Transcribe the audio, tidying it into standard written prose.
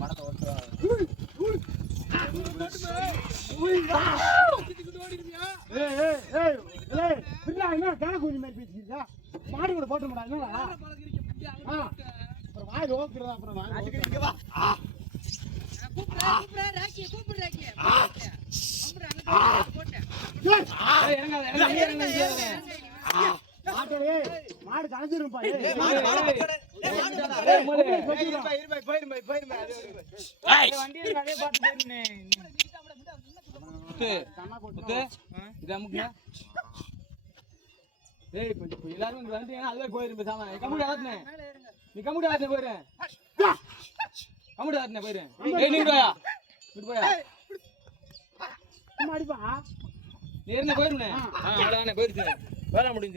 மரத்தை ஓட்டு மாடு கூட போட்டு மாடா என்னடா அப்புறம் வாய் ஓக்குறதா அப்புறம் மாடு கலைஞ்சிருப்பா எல்லாரும் அதுவே போயிரு பேசாம கம்முடி ஆத்தினே நீ கம்முடி ஆத்தின போயிரு கம்முடி ஆத்தின போயிரு நீ போயா போயா அடிப்பா நீ என்ன போயிருந்தேன் போயிருச்சு வேலை முடிஞ்சு